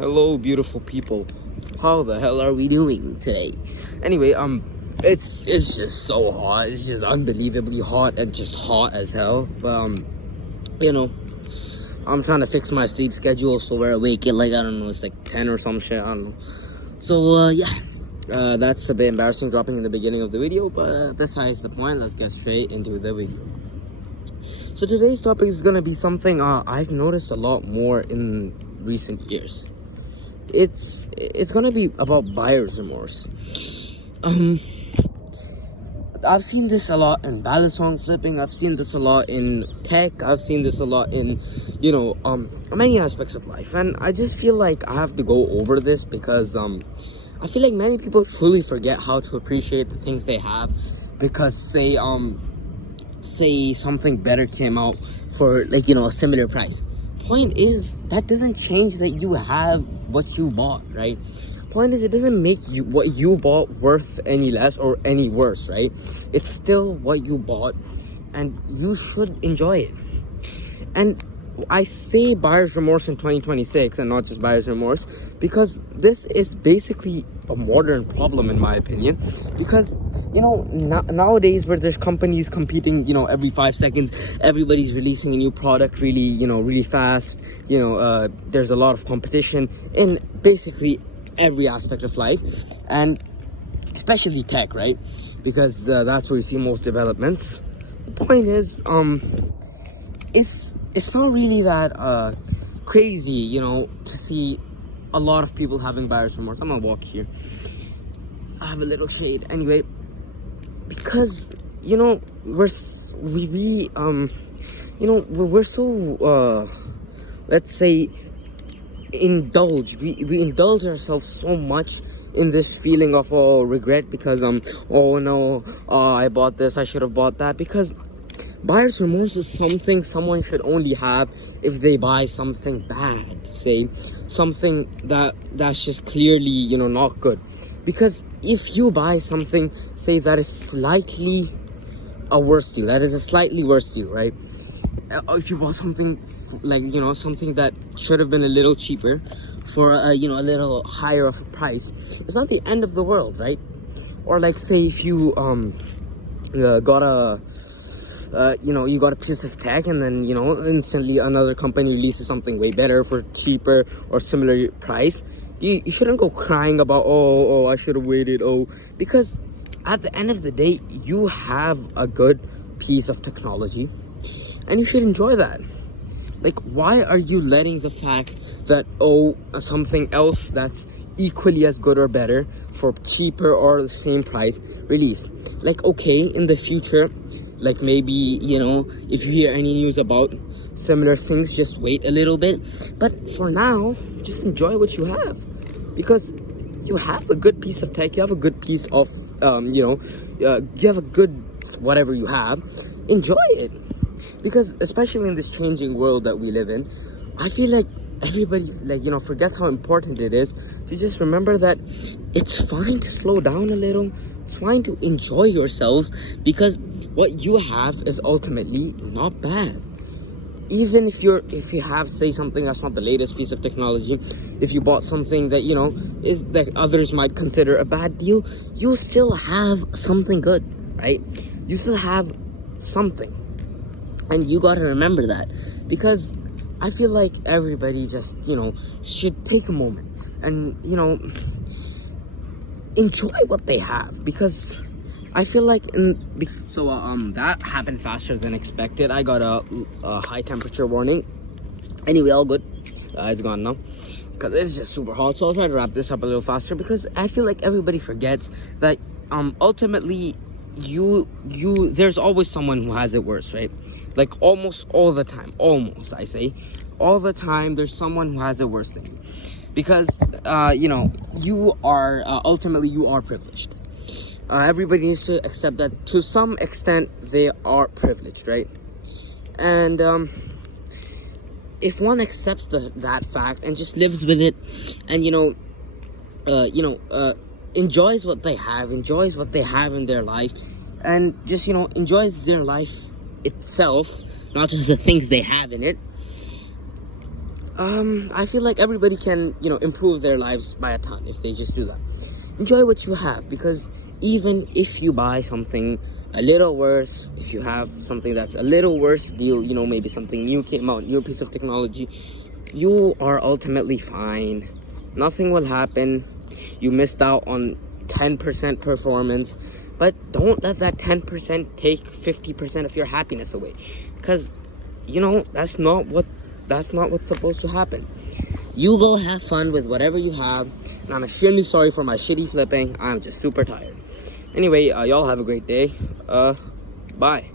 Hello, beautiful people. How the hell are we doing today? Anyway, it's just so hot. It's just unbelievably hot and just hot as hell. But you know, I'm trying to fix my sleep schedule so we're awake at like, I don't know, it's like 10 or some shit. I don't know. So yeah, that's a bit embarrassing dropping in the beginning of the video, but besides the point. Let's get straight into the video. So today's topic is gonna be something I've noticed a lot more in recent years. It's gonna be about buyer's remorse. I've seen this a lot in ballad song flipping. I've seen this a lot in tech. I've seen this a lot in, many aspects of life. And I just feel like I have to go over this because I feel like many people truly forget how to appreciate the things they have because say something better came out for like, a similar price. Point is, that doesn't change that you have what you bought, right? Point is, it doesn't make you what you bought worth any less or any worse, right? It's still what you bought and you should enjoy it. And I say buyer's remorse in 2026 and not just buyer's remorse because this is basically a modern problem in my opinion, because nowadays where there's companies competing, every 5 seconds everybody's releasing a new product really fast. There's a lot of competition in basically every aspect of life, and especially tech, right? Because that's where you see most developments. The point is, it's not really that crazy, to see a lot of people having buyer's remorse. I'm gonna walk here. I have a little shade anyway, because we're so let's say indulge. We indulge ourselves so much in this feeling of regret because I bought this, I should have bought that. Because buyer's remorse is something someone should only have if they buy something bad, say something that's just clearly not good. Because if you buy something, say that is slightly a worse deal, that is a slightly worse deal, right? If you bought something like something that should have been a little cheaper for a little higher of a price, it's not the end of the world, right? Or like say if you got a you got a piece of tech and then instantly another company releases something way better for cheaper or similar price, you shouldn't go crying about I should have waited, because at the end of the day you have a good piece of technology and you should enjoy that. Like, why are you letting the fact that something else that's equally as good or better for cheaper or the same price release? Like, okay, in the future, like maybe if you hear any news about similar things, just wait a little bit, but for now just enjoy what you have, because you have a good piece of tech, you have a good piece of you have a good whatever you have. Enjoy it, because especially in this changing world that we live in, I feel like everybody forgets how important it is to just remember that it's fine to slow down a little. It's fine to enjoy yourselves, because what you have is ultimately not bad. Even if you have, say, something that's not the latest piece of technology, if you bought something that is that others might consider a bad deal, you still have something good, right? You still have something, and you gotta remember that, because I feel like everybody just should take a moment and enjoy what they have, because I feel like that happened faster than expected. I got a high temperature warning. Anyway, all good. It's gone now because it's just super hot. So I'll try to wrap this up a little faster, because I feel like everybody forgets that ultimately there's always someone who has it worse, right? Like almost all the time, I say all the time, there's someone who has it worse than you, because you are ultimately you are privileged. Everybody needs to accept that to some extent they are privileged, right? And if one accepts that fact and just lives with it, and enjoys what they have, in their life, and just enjoys their life itself, not just the things they have in it, I feel like everybody can, improve their lives by a ton if they just do that. Enjoy what you have, because even if you buy something a little worse, if you have something that's a little worse deal, maybe something new came out, new piece of technology, you are ultimately fine. Nothing will happen. You missed out on 10% performance, but don't let that 10% take 50% of your happiness away, because that's not what's supposed to happen. You go have fun with whatever you have, and I'm extremely sorry for my shitty flipping. I'm just super tired. Anyway, y'all have a great day. Bye.